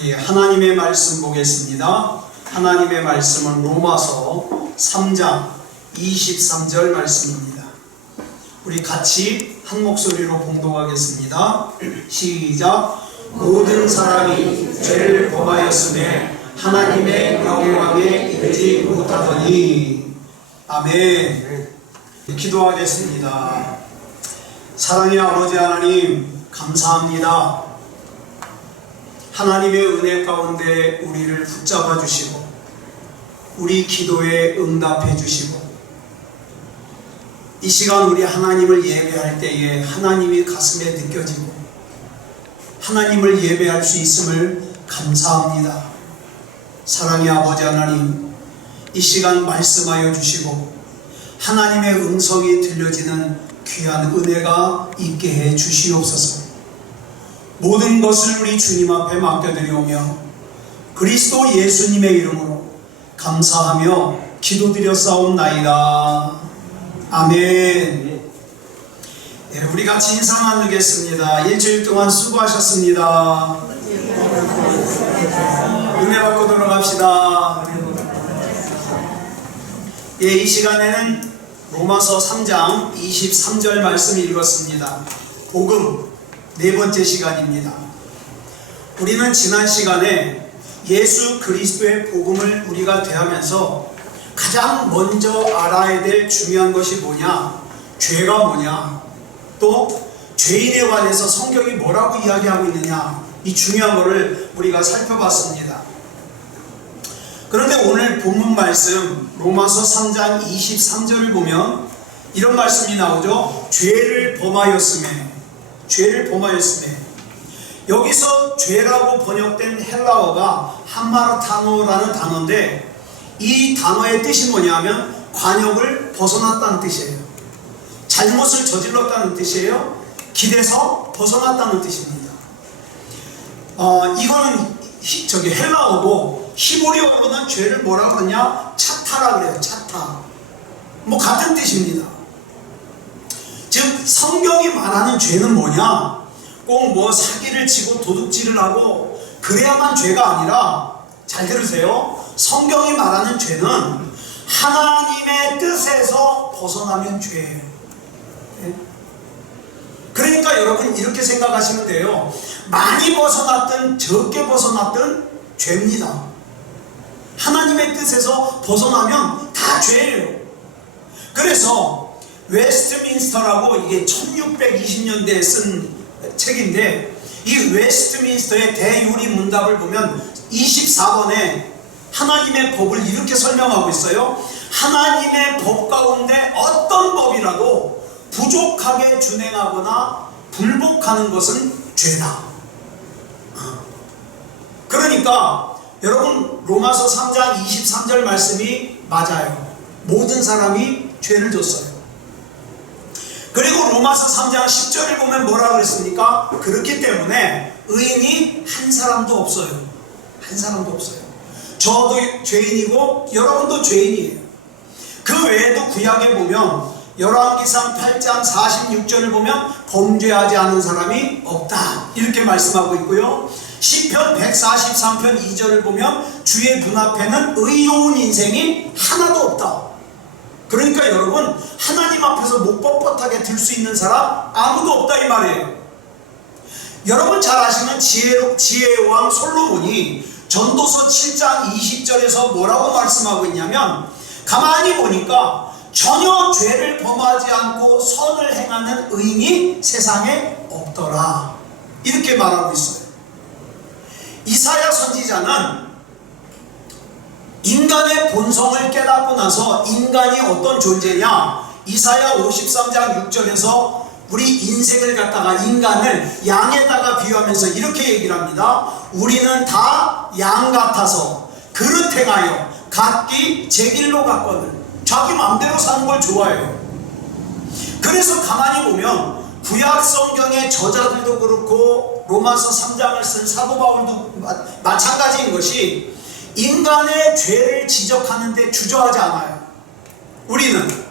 우리 하나님의 말씀 보겠습니다. 하나님의 말씀은 로마서 3장 23절 말씀입니다. 우리 같이 한 목소리로 봉독하겠습니다. 시작. 모든 사람이 죄를 범하였으며 하나님의 영광에 이르지 못하더니. 아멘. 기도하겠습니다. 사랑의 아버지 하나님, 감사합니다. 하나님의 은혜 가운데 우리를 붙잡아 주시고 우리 기도에 응답해 주시고 이 시간 우리 하나님을 예배할 때에 하나님이 가슴에 느껴지고 하나님을 예배할 수 있음을 감사합니다. 사랑의 아버지 하나님, 이 시간 말씀하여 주시고 하나님의 음성이 들려지는 귀한 은혜가 있게 해 주시옵소서. 모든 것을 우리 주님 앞에 맡겨드리오며 그리스도 예수님의 이름으로 감사하며 기도드렸사옵나이다. 아멘. 네, 우리 같이 인사 나누겠습니다. 일주일 동안 수고하셨습니다. 은혜 받고 돌아갑시다. 예, 이 시간에는 로마서 3장 23절 말씀 읽었습니다. 복음 네 번째 시간입니다. 우리는 지난 시간에 예수 그리스도의 복음을 우리가 대하면서 가장 먼저 알아야 될 중요한 것이 뭐냐? 죄가 뭐냐? 또 죄인에 관해서 성경이 뭐라고 이야기하고 있느냐? 이 중요한 것을 우리가 살펴봤습니다. 그런데 오늘 본문 말씀 로마서 3장 23절을 보면 이런 말씀이 나오죠. 죄를 범하였으며 여기서 죄라고 번역된 헬라어가 함마르타노라는 단어인데 이 단어의 뜻이 뭐냐면 관역을 벗어났다는 뜻이에요. 잘못을 저질렀다는 뜻이에요. 길에서 벗어났다는 뜻입니다. 이거는 헬라어고 히브리어로는 죄를 뭐라고 하냐? 차타라 그래요. 차타. 뭐 같은 뜻입니다. 즉 성경이 말하는 죄는 뭐냐? 꼭 뭐 사기를 치고 도둑질을 하고 그래야만 죄가 아니라, 잘 들으세요. 성경이 말하는 죄는 하나님의 뜻에서 벗어나면 죄예요. 그러니까 여러분 이렇게 생각하시면 돼요. 많이 벗어났든 적게 벗어났든 죄입니다. 하나님의 뜻에서 벗어나면 다 죄예요. 그래서 웨스트민스터라고, 이게 1620년대에 쓴 책인데 이 웨스트민스터의 대유리 문답을 보면 24번에 하나님의 법을 이렇게 설명하고 있어요. 하나님의 법 가운데 어떤 법이라도 부족하게 준행하거나 불복하는 것은 죄다. 그러니까 여러분 로마서 3장 23절 말씀이 맞아요. 모든 사람이 죄를 졌어요. 그리고 로마서 3장 10절을 보면 뭐라고 그랬습니까? 그렇기 때문에 의인이 한 사람도 없어요. 한 사람도 없어요. 저도 죄인이고 여러분도 죄인이에요. 그 외에도 구약에 보면 열왕기상 8장 46절을 보면 범죄하지 않은 사람이 없다 이렇게 말씀하고 있고요. 시편 143편 2절을 보면 주의 눈앞에는 의로운 인생이 하나도 없다. 그러니까 여러분 하나님 앞에서 목 뻣뻣하게 들 수 있는 사람 아무도 없다 이 말이에요. 여러분 잘 아시는 지혜의 왕 솔로몬이 전도서 7장 20절에서 뭐라고 말씀하고 있냐면, 가만히 보니까 전혀 죄를 범하지 않고 선을 행하는 의인이 세상에 없더라 이렇게 말하고 있어요. 이사야 선지자는 인간의 본성을 깨닫고 나서 인간이 어떤 존재냐, 이사야 53장 6절에서 우리 인생을 갖다가 인간을 양에다가 비유하면서 이렇게 얘기를 합니다. 우리는 다 양 같아서 그릇 행하여 각기 제 길로 갔거늘. 자기 마음대로 사는 걸 좋아해요. 그래서 가만히 보면 구약 성경의 저자들도 그렇고 로마서 3장을 쓴 사도 바울도 마찬가지인 것이 인간의 죄를 지적하는데 주저하지 않아요. 우리는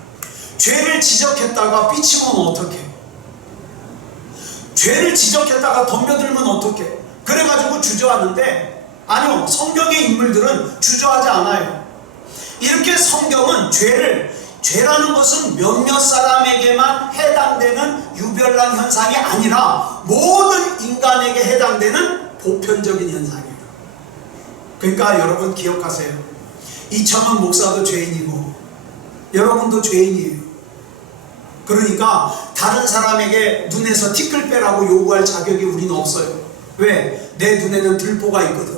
죄를 지적했다가 삐치면 어떡해? 죄를 지적했다가 덤벼들면 어떡해? 그래가지고 주저하는데 아니요, 성경의 인물들은 주저하지 않아요. 이렇게 성경은 죄라는 것은 몇몇 사람에게만 해당되는 유별난 현상이 아니라 모든 인간에게 해당되는 보편적인 현상이에요. 그러니까 여러분 기억하세요. 이창원 목사도 죄인이고 여러분도 죄인이에요. 그러니까 다른 사람에게 눈에서 티끌 빼라고 요구할 자격이 우리는 없어요. 왜? 내 눈에는 들보가 있거든.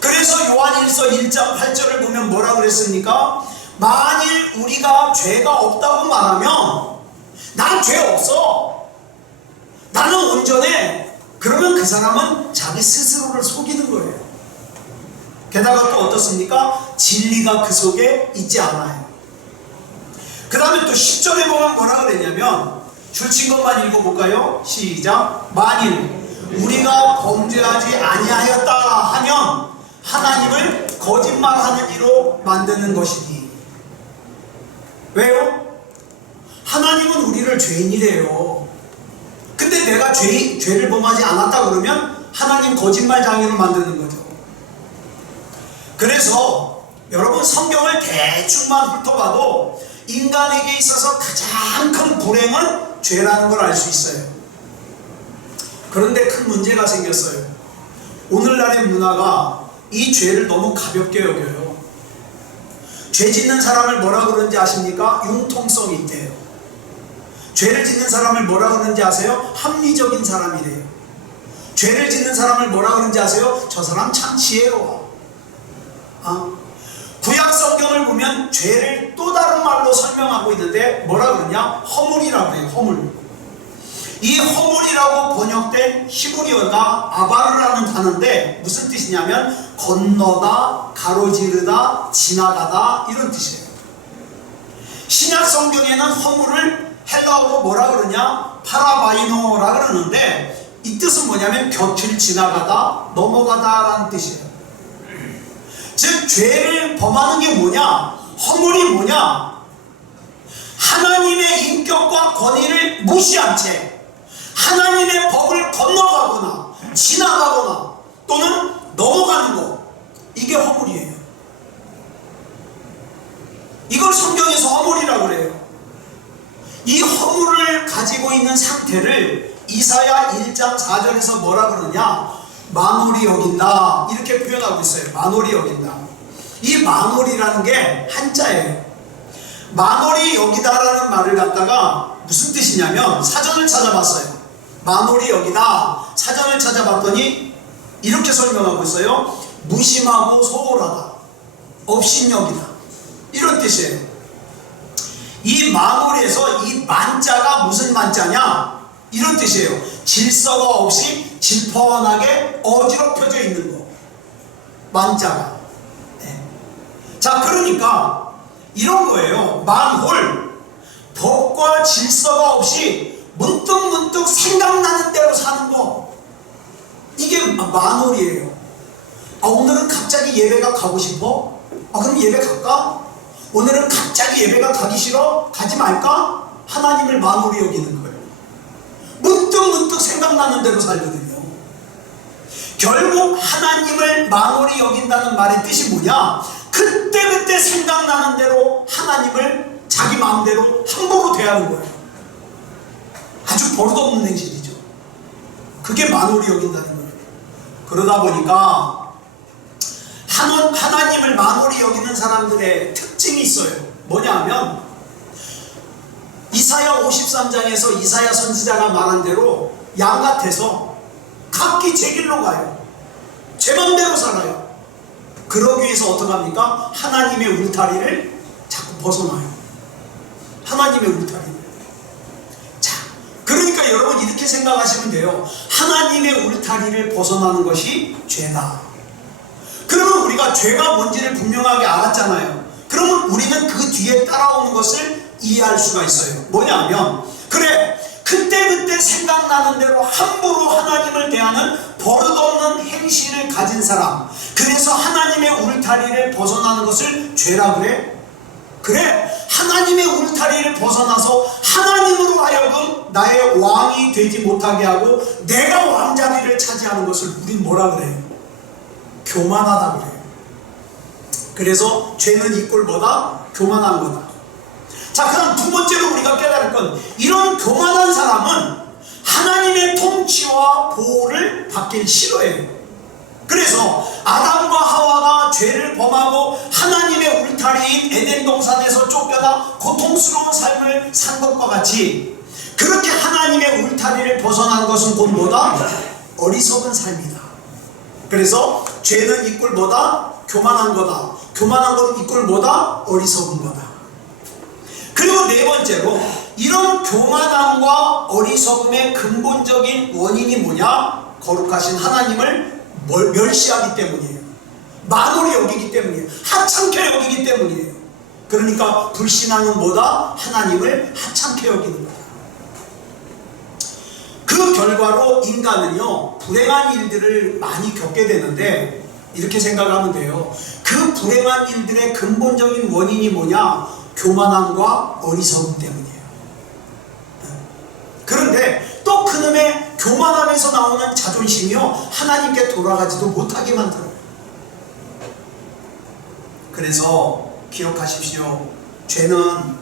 그래서 요한일서 1장 8절을 보면 뭐라 그랬습니까? 만일 우리가 죄가 없다고 말하면 난 죄 없어, 나는 온전해, 그러면 그 사람은 자기 스스로를 속이는 거예요. 게다가 또 어떻습니까? 진리가 그 속에 있지 않아요. 그 다음에 또 10절에 보면 뭐라 그랬냐면, 줄친 것만 읽어볼까요? 시작. 만일 우리가 범죄하지 아니하였다 하면 하나님을 거짓말하는 이로 만드는 것이니. 왜요? 하나님은 우리를 죄인이래요. 근데 내가 죄를 범하지 않았다 그러면 하나님 거짓말장애로 만드는 거죠. 그래서 여러분 성경을 대충만 훑어봐도 인간에게 있어서 가장 큰 불행은 죄라는 걸 알 수 있어요. 그런데 큰 문제가 생겼어요. 오늘날의 문화가 이 죄를 너무 가볍게 여겨요. 죄 짓는 사람을 뭐라 그러는지 아십니까? 융통성이 있대요. 죄를 짓는 사람을 뭐라 그러는지 아세요? 합리적인 사람이래요. 죄를 짓는 사람을 뭐라 그러는지 아세요? 저 사람 참 지혜로워. 구약 성경을 보면 죄를 또 다른 말로 설명하고 있는데 뭐라 그러냐? 허물이라고 해요. 허물. 이 허물이라고 번역된 히브리어가 아바르라는 단어인데 무슨 뜻이냐면 건너다, 가로지르다, 지나가다 이런 뜻이에요. 신약 성경에는 허물을 헬라어로 뭐라 그러냐? 파라바이노라 그러는데 이 뜻은 뭐냐면 곁을 지나가다, 넘어가다 라는 뜻이에요. 즉 죄를 범하는 게 뭐냐? 허물이 뭐냐? 하나님의 인격과 권위를 무시한 채 하나님의 법을 건너가거나 지나가거나 또는 넘어가는 것, 이게 허물이에요. 이걸 성경에서 허물이라고 그래요. 이 허물을 가지고 있는 상태를 이사야 1장 4절에서 뭐라 그러냐? 만홀히 여긴다 이렇게 표현하고 있어요. 만홀히 여긴다. 이 만홀이라는 게 한자예요. 만홀히 여기다라는 말을 갖다가 무슨 뜻이냐면 사전을 찾아봤어요. 만홀히 여기다 사전을 찾아봤더니 이렇게 설명하고 있어요. 무심하고 소홀하다, 업신여기다 이런 뜻이에요. 이 만홀에서 이 만자가 무슨 만자냐? 이런 뜻이에요. 질서가 없이 질펀하게 어지럽혀져 있는 거, 만자가. 자, 그러니까 이런 거예요. 만홀, 법과 질서가 없이 문득문득 생각나는 대로 사는 거, 이게 만홀이에요. 오늘은 갑자기 예배가 가고 싶어? 그럼 예배 갈까? 오늘은 갑자기 예배가 가기 싫어? 가지 말까? 하나님을 만홀히 여기는 거예요. 문득문득 생각나는 대로 살거든요. 결국 하나님을 만홀히 여긴다는 말의 뜻이 뭐냐? 그때그때 생각나는 대로 하나님을 자기 마음대로 함부로 대하는 거예요. 아주 버릇없는 행실이죠. 그게 만홀히 여긴다는 거예요. 그러다 보니까 하나님을 만홀히 여기는 사람들의 특징이 있어요. 뭐냐 하면 이사야 53장에서 이사야 선지자가 말한 대로 양 같아서 각기 제 길로 가요. 제 맘대로 살아요. 그러기 위해서 어떻게 합니까? 하나님의 울타리를 자꾸 벗어나요. 하나님의 울타리를. 자, 그러니까 여러분 이렇게 생각하시면 돼요. 하나님의 울타리를 벗어나는 것이 죄다. 그러면 우리가 죄가 뭔지를 분명하게 알았잖아요. 그러면 우리는 그 뒤에 따라오는 것을 이해할 수가 있어요. 뭐냐면, 그래, 그때그때 생각나는 대로 함부로 하나님을 대하는 버릇없는 행실을 가진 사람, 그래서 하나님의 울타리를 벗어나는 것을 죄라 그래? 그래, 하나님의 울타리를 벗어나서 하나님으로 하여금 나의 왕이 되지 못하게 하고 내가 왕자리를 차지하는 것을 우린 뭐라 그래요? 교만하다 그래요. 그래서 죄는 이 꼴보다 교만한 거다. 자, 그럼 두 번째로 우리가 깨달을 건, 이런 교만한 사람은 하나님의 통치와 보호를 받길 싫어해요. 그래서 아담과 하와가 죄를 범하고 하나님의 울타리인 에덴 동산에서 쫓겨나 고통스러운 삶을 산 것과 같이, 그렇게 하나님의 울타리를 벗어난 것은 곧 뭐다? 어리석은 삶이다. 그래서 죄는 이 꼴보다 교만한 거다. 교만한 것은 이 꼴보다 어리석은 거다. 그리고 네 번째로, 이런 교만함과 어리석음의 근본적인 원인이 뭐냐? 거룩하신 하나님을 멸시하기 때문이에요. 만홀히 여기기 때문이에요. 하찮게 여기기 때문이에요. 그러니까 불신앙은 뭐다? 하나님을 하찮게 여기는 거다. 그 결과로 인간은요, 불행한 일들을 많이 겪게 되는데, 이렇게 생각하면 돼요. 그 불행한 일들의 근본적인 원인이 뭐냐? 교만함과 어리석음 때문이에요. 그런데 또 그놈의 교만함에서 나오는 자존심이요, 하나님께 돌아가지도 못하게 만들어요. 그래서 기억하십시오. 죄는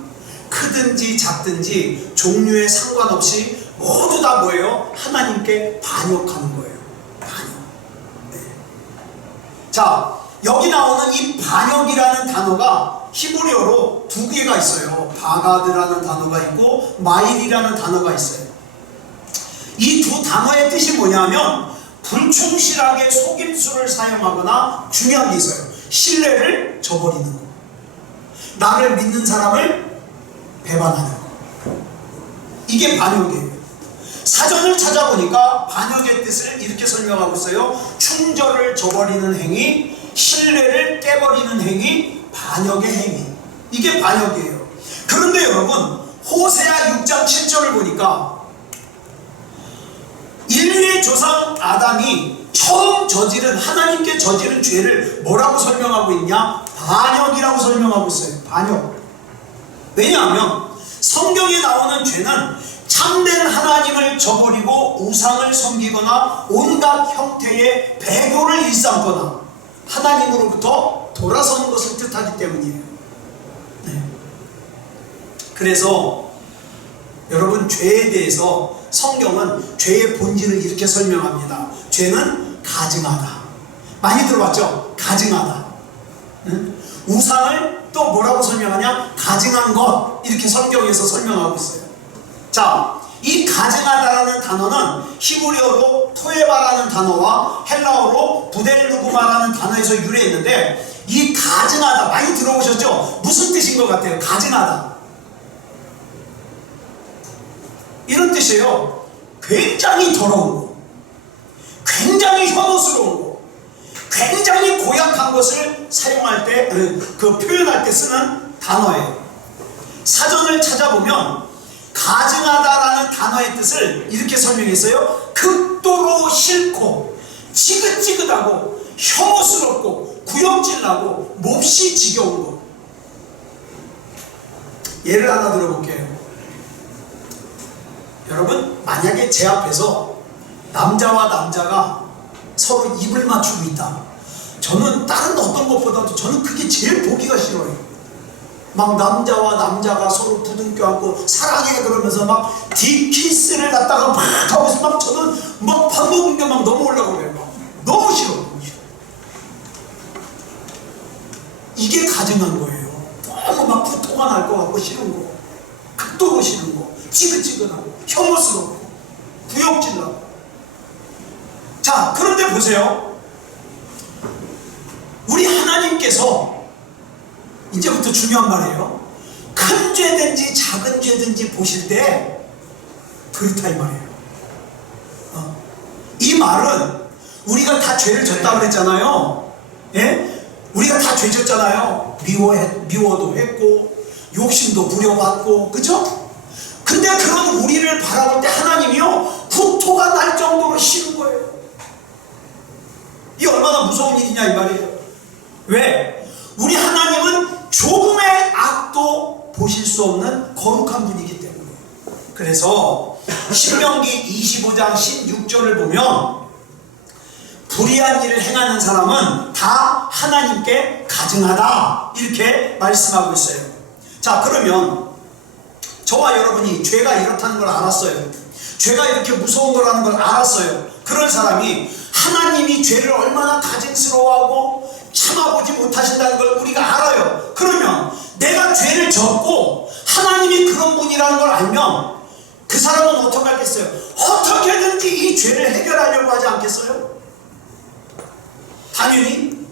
크든지 작든지 종류에 상관없이 모두 다 뭐예요? 하나님께 반역하는 거예요. 반역. 네. 자, 여기 나오는 이 반역이라는 단어가 히브리어로 두 개가 있어요. 바가드라는 단어가 있고 마일이라는 단어가 있어요. 이 두 단어의 뜻이 뭐냐면, 불충실하게 속임수를 사용하거나, 중요한 게 있어요. 신뢰를 저버리는 거. 나를 믿는 사람을 배반하는 거. 이게 반역이에요. 사전을 찾아보니까 반역의 뜻을 이렇게 설명하고 있어요. 충절을 저버리는 행위, 신뢰를 깨버리는 행위, 반역의 행위. 이게 반역이에요. 그런데 여러분, 호세아 6장 7절을 보니까 인류의 조상 아담이 처음 저지른, 하나님께 저지른 죄를 뭐라고 설명하고 있냐? 반역이라고 설명하고 있어요. 반역. 왜냐하면 성경에 나오는 죄는 참된 하나님을 저버리고 우상을 섬기거나 온갖 형태의 배교를 일삼거나 하나님으로부터 돌아서는 것을 뜻하기 때문이에요. 네. 그래서 여러분, 죄에 대해서 성경은 죄의 본질을 이렇게 설명합니다. 죄는 가증하다. 많이 들어봤죠? 가증하다. 응? 우상을 또 뭐라고 설명하냐? 가증한 것. 이렇게 성경에서 설명하고 있어요. 자, 이 가증하다라는 단어는 히브리어로 토에바라는 단어와 헬라어로 부델루구마라는 단어에서 유래했는데, 이 가증하다 많이 들어보셨죠? 무슨 뜻인 것 같아요? 가증하다. 이런 뜻이에요. 굉장히 더러운 거, 굉장히 혐오스러운 거, 굉장히 고약한 것을 사용할 때, 그 표현할 때 쓰는 단어예요. 사전을 찾아보면 가증하다라는 단어의 뜻을 이렇게 설명했어요. 극도로 싫고 지긋지긋하고 혐오스럽고 구역질나고 몹시 지겨운 것. 예를 하나 들어볼게요. 여러분, 만약에 제 앞에서 남자와 남자가 서로 입을 맞추고 있다. 저는 다른 어떤 것보다도 저는 그게 제일 보기가 싫어요. 막 남자와 남자가 서로 부둥켜 안고 사랑해 그러면서 막 딥키스를 갖다가 막 하고 있어. 막 저는 막 밥 먹은 게 막 너무 올라오고 그래요. 너무 싫어. 너무 싫어. 이게 가증한 거예요. 너무 막 구토가 날 것 같고 싫은 거, 극도로 싫은 거, 지긋지긋하고 혐오스럽고 구역질나고. 자, 그런데 보세요. 우리 하나님께서 이제부터 중요한 말이에요. 큰 죄든지 작은 죄든지 보실 때 그렇다 이 말이에요. 이 말은 우리가 다 죄를 졌다고 그랬잖아요. 예? 우리가 다 죄 졌잖아요. 미워도 했고 욕심도 부려봤고, 그죠? 근데 그런 우리를 바라볼 때 하나님이요, 구토가 날 정도로 싫은 거예요. 이 얼마나 무서운 일이냐 이 말이에요. 왜? 우리 하나님은 조금의 악도 보실 수 없는 거룩한 분이기 때문에. 그래서 신명기 25장 16절을 보면 불의한 일을 행하는 사람은 다 하나님께 가증하다 이렇게 말씀하고 있어요. 자, 그러면 저와 여러분이 죄가 이렇다는 걸 알았어요. 죄가 이렇게 무서운 거라는 걸 알았어요. 그런 사람이 하나님이 죄를 얼마나 가증스러워하고 참아보지 못하신다는 걸 우리가 알아요. 그러면 내가 죄를 졌고 하나님이 그런 분이라는 걸 알면 그 사람은 어떻게 하겠어요? 어떻게든지 이 죄를 해결하려고 하지 않겠어요? 당연히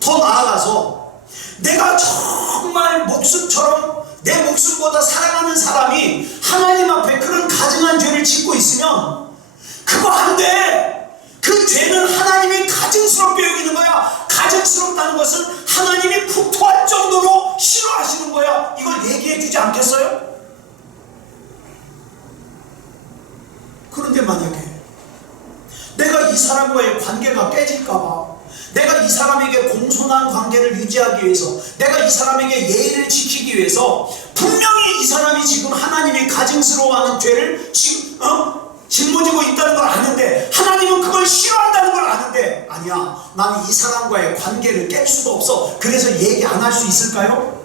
더 나아가서 내가 정말 목숨처럼 내 목숨보다 사랑하는 사람이 하나님 앞에 그런 가증한 죄를 짓고 있으면 그거 안 돼! 그 죄는 하나님이 가증스럽게 여기는 거야. 가증스럽다는 것은 하나님이 구토할 정도로 싫어하시는 거야. 이걸 얘기해 주지 않겠어요? 그런데 만약에 내가 이 사람과의 관계가 깨질까봐, 내가 이 사람에게 공손한 관계를 유지하기 위해서, 내가 이 사람에게 예의를 지키기 위해서 분명히 이 사람이 지금 하나님이 가증스러워하는 죄를 지금 짊어지고 있다는 걸 아는데, 하나님은 그걸 싫어한다는 걸 아는데, 아니야, 나는 이 사람과의 관계를 깰 수도 없어. 그래서 얘기 안 할 수 있을까요?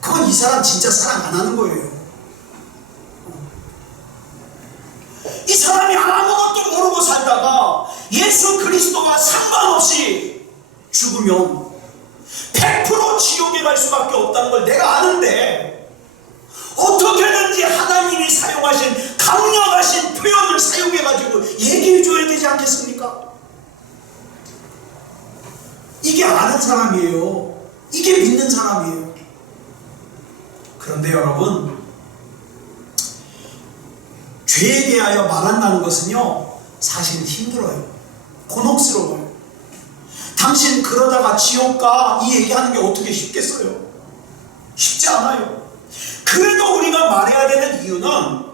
그건 이 사람 진짜 사랑 안 하는 거예요. 이 사람이 아무것도 모르고 살다가 예수 그리스도와 상관없이 죽으면 100% 지옥에 갈 수밖에 없다는 걸 내가 아는데, 어떻게든지 하나님이 사용하신 강력하신 표현을 사용해가지고 얘기해 줘야 되지 않겠습니까? 이게 아는 사람이에요. 이게 믿는 사람이에요. 그런데 여러분, 죄에 대하여 말한다는 것은요, 사실 힘들어요. 곤혹스러워요. 당신 그러다가 지옥 가, 이 얘기하는 게 어떻게 쉽겠어요? 쉽지 않아요. 그래도 우리가 말해야 되는 이유는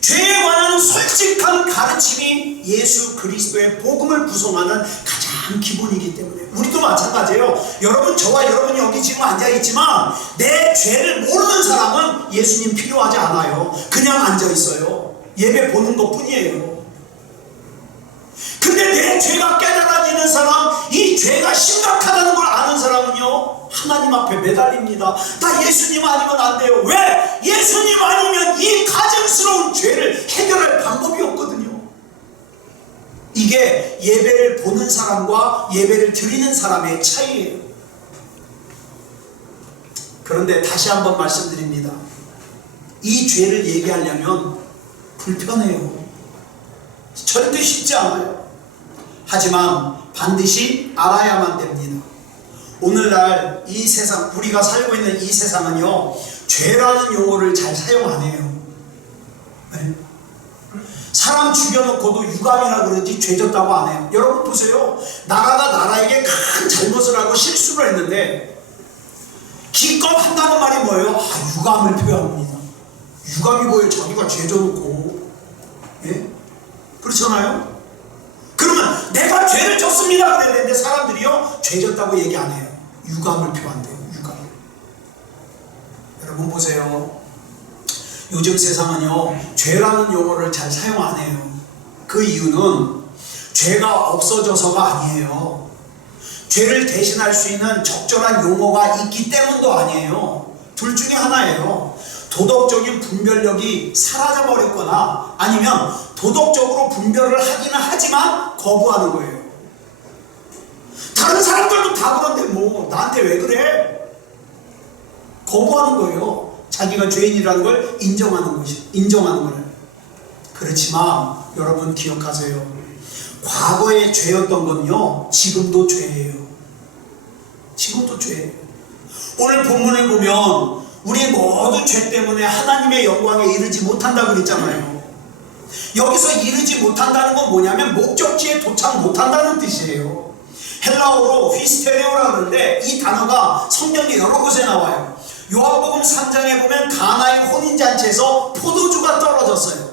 죄에 관한 솔직한 가르침이 예수 그리스도의 복음을 구성하는 가장 기본이기 때문에. 우리도 마찬가지예요. 여러분, 저와 여러분이 여기 지금 앉아있지만 내 죄를 모르는 사람은 예수님 필요하지 않아요. 그냥 앉아있어요. 예배 보는 것 뿐이에요. 근데 내 죄가 깨달아지는 사람, 이 죄가 심각하다는 걸 아는 사람은요, 하나님 앞에 매달립니다. 나 예수님 아니면 안 돼요. 왜? 예수님 아니면 이 가증스러운 죄를 해결할 방법이 없거든요. 이게 예배를 보는 사람과 예배를 드리는 사람의 차이예요. 그런데 다시 한번 말씀드립니다. 이 죄를 얘기하려면 불편해요. 절대 쉽지 않아요. 하지만 반드시 알아야만 됩니다. 오늘날 이 세상, 우리가 살고 있는 이 세상은요, 죄라는 용어를 잘 사용 안 해요. 네? 사람 죽여놓고도 유감이라고 그러지 죄졌다고 안 해요. 여러분 보세요. 나라가 나라에게 큰 잘못을 하고 실수를 했는데 기껏 한다는 말이 뭐예요? 유감을 표현합니다. 유감이 뭐예요? 자기가 죄져놓고. 예? 그렇잖아요? 그러면 내가 죄를 졌습니다 그래야 되는데 사람들이요, 죄졌다고 얘기 안 해요. 유감을 표한대요. 유감. 여러분 보세요. 요즘 세상은요, 죄라는 용어를 잘 사용 안 해요. 그 이유는 죄가 없어져서가 아니에요. 죄를 대신할 수 있는 적절한 용어가 있기 때문도 아니에요. 둘 중에 하나예요. 도덕적인 분별력이 사라져버렸거나 아니면 도덕적으로 분별을 하기는 하지만 거부하는 거예요. 다른 사람들도 다 그런데 뭐 나한테 왜 그래? 거부하는 거예요. 자기가 죄인이라는 걸 인정하는 걸. 그렇지만 여러분 기억하세요. 과거의 죄였던 건요, 지금도 죄예요. 지금도 죄예요. 오늘 본문을 보면 우리 모두 죄 때문에 하나님의 영광에 이르지 못한다 그랬잖아요. 여기서 이르지 못한다는 건 뭐냐면 목적지에 도착 못한다는 뜻이에요. 헬라어로 휘스테레오라 그러는데 이 단어가 성경에 여러 곳에 나와요. 요한복음 3장에 보면 가나의 혼인잔치에서 포도주가 떨어졌어요.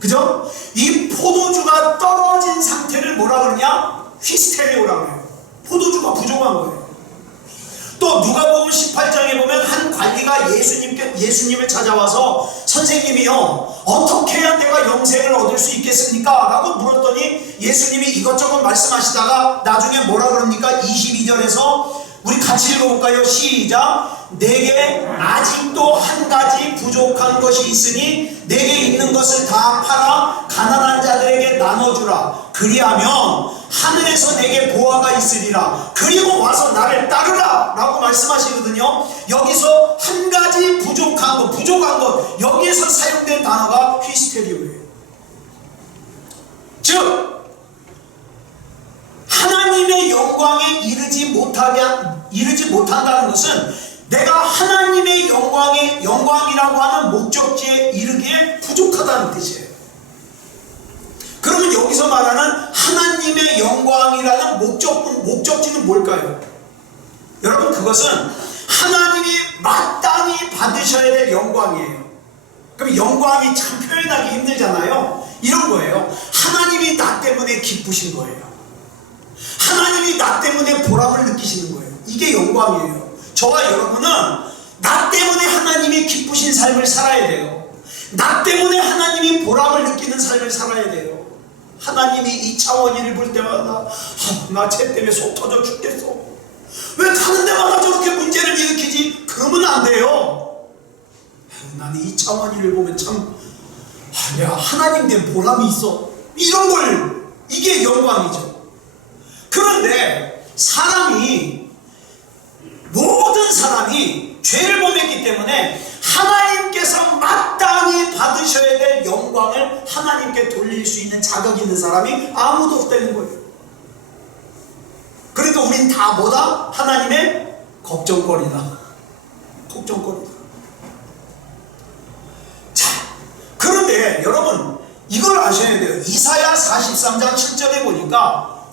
그죠? 이 포도주가 떨어진 상태를 뭐라 그러냐? 휘스테레오라고 해요. 포도주가 부족한 거예요. 또 또 누가복음 18장에 보면 한 관리가 예수님을 찾아와서 선생님이요, 어떻게 해야 내가 영생을 얻을 수 있겠습니까? 라고 물었더니 예수님이 이것저것 말씀하시다가 나중에 뭐라 그럽니까? 22절에서 우리 같이 읽어볼까요? 시작. 내게 아직도 한 가지 부족한 것이 있으니 내게 있는 것을 다 팔아 가난한 자들에게 나눠주라. 그리하면 하늘에서 내게 보화가 있으리라. 그리고 와서 나를 따르라 라고 말씀하시거든요. 여기서 한 가지 부족한 것, 여기에서 사용된 단어가 휘스테리오예요. 즉 하나님의 영광에 이르지 못한다는 것은 내가 하나님의 영광이라고 하는 목적지에 이르기에 부족하다는 뜻이에요. 그러면 여기서 말하는 하나님의 영광이라는 목적지는 뭘까요? 여러분, 그것은 하나님이 마땅히 받으셔야 될 영광이에요. 그럼 영광이 참 표현하기 힘들잖아요. 이런 거예요. 하나님이 나 때문에 기쁘신 거예요. 하나님이 나 때문에 보람을 느끼시는 거예요. 이게 영광이에요. 저와 여러분은 나 때문에 하나님이 기쁘신 삶을 살아야 돼요. 나 때문에 하나님이 보람을 느끼는 삶을 살아야 돼요. 하나님이 2차원 일을 볼 때마다 나 쟤 때문에 속 터져 죽겠어, 왜 가는 데마다 저렇게 문제를 일으키지? 그러면 안 돼요. 나는 2차원 일을 보면 참 내가 하나님 된 보람이 있어, 이런 걸, 이게 영광이죠. 그런데 모든 사람이 죄를 범했기 때문에 하나님께서 마땅히 받으셔야 될 영광을 하나님께 돌릴 수 있는 자격이 있는 사람이 아무도 없다는 거예요. 그러니까 우린 다 뭐다? 하나님의 걱정거리다. 자, 그런데 여러분 이걸 아셔야 돼요. 이사야 43장 7절에 보니까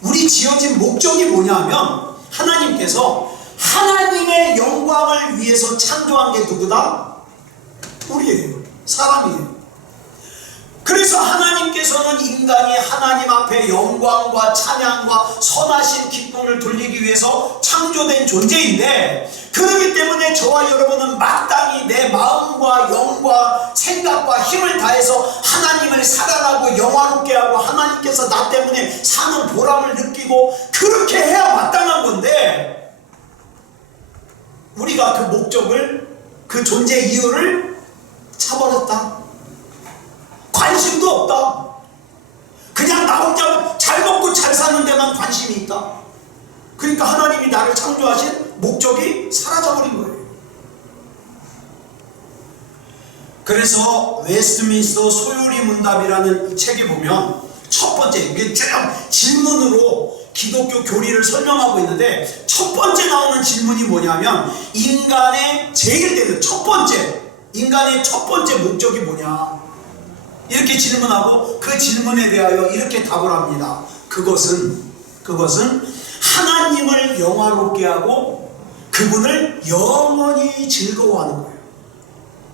우리 지어진 목적이 뭐냐면, 하나님께서 하나님의 영광을 위해서 창조한 게 누구다? 우리예요. 사람이에요. 그래서 하나님께서는 인간이 하나님 앞에 영광과 찬양과 선하신 기쁨을 돌리기 위해서 창조된 존재인데, 그렇기 때문에 저와 여러분은 마땅히 내 마음과 영과 생각과 힘을 다해서 하나님을 사랑하고 영화롭게 하고 하나님께서 나 때문에 사는 보람을 느끼고 그렇게 해야 마땅한 건데, 우리가 그 목적을, 그 존재 이유를 차버렸다. 관심도 없다. 그냥 나 혼자 잘 먹고 잘 사는 데만 관심이 있다. 그러니까 하나님이 나를 창조하신 목적이 사라져버린 거예요. 그래서 웨스트민스터 소요리 문답이라는 책에 보면 첫 번째, 이게 쭉 질문으로 기독교 교리를 설명하고 있는데, 첫 번째 나오는 질문이 뭐냐면, 인간의 첫 번째 목적이 뭐냐, 이렇게 질문하고 그 질문에 대하여 이렇게 답을 합니다. 그것은 하나님을 영화롭게 하고 그분을 영원히 즐거워하는 거예요.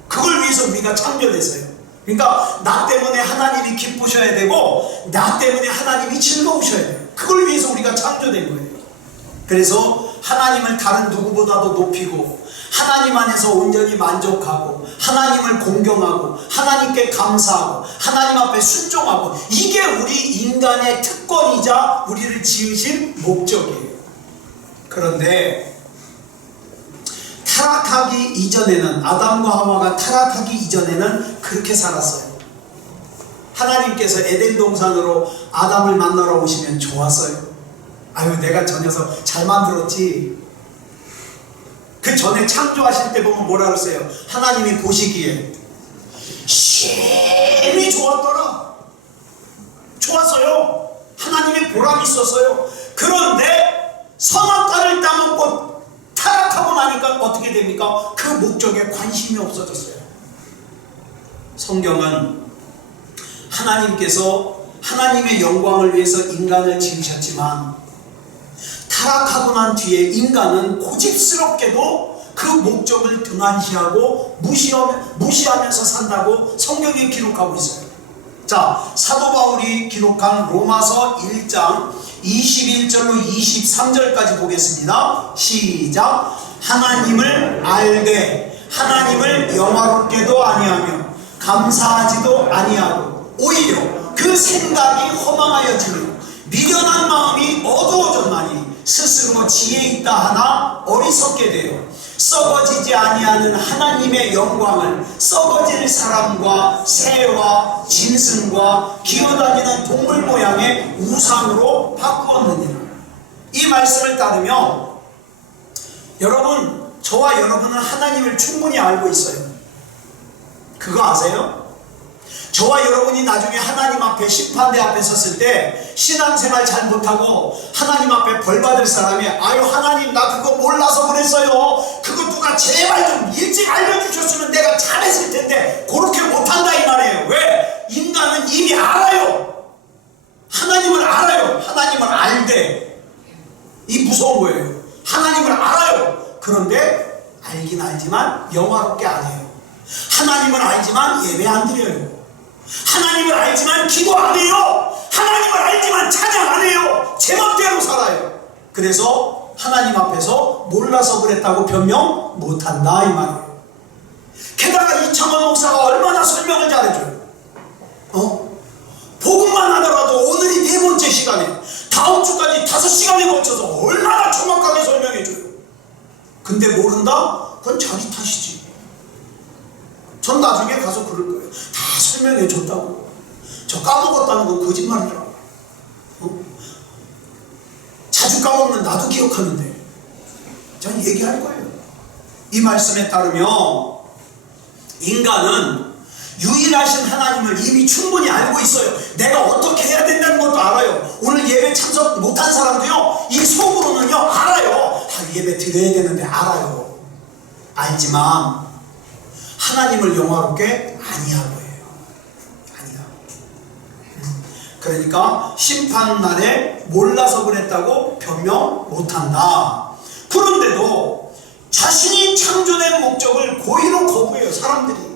그걸 위해서 우리가 창조됐어요. 그러니까 나 때문에 하나님이 기쁘셔야 되고 나 때문에 하나님이 즐거우셔야 돼요. 그걸 위해서 우리가 창조된 거예요. 그래서 하나님을 다른 누구보다도 높이고 하나님 안에서 온전히 만족하고 하나님을 공경하고 하나님께 감사하고 하나님 앞에 순종하고, 이게 우리 인간의 특권이자 우리를 지으신 목적이에요. 그런데 타락하기 이전에는, 아담과 하와가 타락하기 이전에는 그렇게 살았어요. 하나님께서 에덴 동산으로 아담을 만나러 오시면 좋았어요. 아유, 내가 저 녀석 잘 만들었지. 그 전에 창조하실 때 보면 뭐라 그랬어요? 하나님이 보시기에 심히 좋았더라. 좋았어요. 하나님의 보람이 있었어요. 그런데 선악과를 따먹고 타락하고 나니까 어떻게 됩니까? 그 목적에 관심이 없어졌어요. 성경은 하나님께서 하나님의 영광을 위해서 인간을 지으셨지만 타락하고 난 뒤에 인간은 고집스럽게도 그 목적을 등한시하고 무시하면서 산다고 성경이 기록하고 있어요. 자, 사도 바울이 기록한 로마서 1장 21절로 23절까지 보겠습니다. 시작. 하나님을 알되 하나님을 영화롭게도 아니하며 감사하지도 아니하고 오히려 그 생각이 허망하여지며 미련한 마음이 어두워졌나니 스스로 지혜 있다 하나 어리석게 되어 썩어지지 아니하는 하나님의 영광을 썩어질 사람과 새와 짐승과 기어다니는 동물 모양의 우상으로 바꾸었느니라. 이 말씀을 따르면 여러분, 저와 여러분은 하나님을 충분히 알고 있어요. 그거 아세요? 저와 여러분이 나중에 하나님 앞에 심판대 앞에 섰을 때 신앙생활 잘 못하고 하나님 앞에 벌 받을 사람이 아유 하나님 나 그거 몰라서 그랬어요. 그거 누가 제발 좀 일찍 알려주셨으면 내가 잘했을 텐데 그렇게 못한다 이 말이에요. 왜? 인간은 이미 알아요. 하나님을 알아요. 하나님을 알되 이 무서운 거예요. 하나님을 알아요. 그런데 알긴 알지만 영화롭게 안 해요. 하나님을 알지만 예배 안 드려요. 하나님을 알지만 기도 안 해요. 하나님을 알지만 찬양 안 해요. 제멋대로 살아요. 그래서 하나님 앞에서 몰라서 그랬다고 변명 못한다 이 말이에요. 게다가 이창원 목사가 얼마나 설명을 잘해줘요. 복음만 하더라도 오늘이 네 번째 시간에 다음 주까지 5시간에 걸쳐서 얼마나 정확하게 설명해줘요. 근데 모른다? 그건 자기 탓이지. 전 나중에 가서 그럴 거예요. 다 설명해 줬다고. 저 까먹었다는 건 거짓말이라고. 자주 까먹는 나도 기억하는데. 전 얘기할 거예요. 이 말씀에 따르면 인간은 유일하신 하나님을 이미 충분히 알고 있어요. 내가 어떻게 해야 된다는 것도 알아요. 오늘 예배 참석 못한 사람도요, 이 속으로는요 알아요. 예배 드려야 되는데 알아요. 알지만 하나님을 영화롭게 아니하고 해요. 아니하고. 그러니까 심판날에 몰라서 그랬다고 변명 못한다. 그런데도 자신이 창조된 목적을 고의로 거부해요. 사람들이.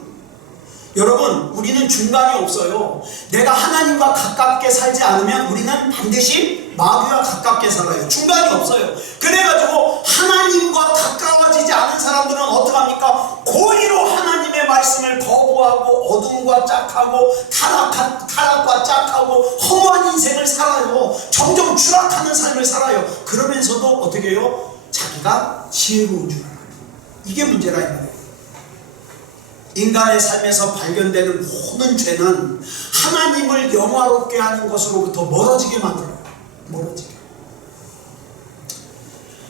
여러분, 우리는 중간이 없어요. 내가 하나님과 가깝게 살지 않으면 우리는 반드시 마귀와 가깝게 살아요. 중간이 없어요. 그래가지고 하나님과 가까워지지 않은 사람들은 어떡합니까? 고의로 하나님의 말씀을 거부하고 어둠과 짝하고 타락과 짝하고 허무한 인생을 살아요. 점점 추락하는 삶을 살아요. 그러면서도 어떻게 해요? 자기가 지혜로운 줄 알아요. 이게 문제라 이 말이에요. 인간의 삶에서 발견되는 모든 죄는 하나님을 영화롭게 하는 것으로부터 멀어지게 만들어요. 멀어지게.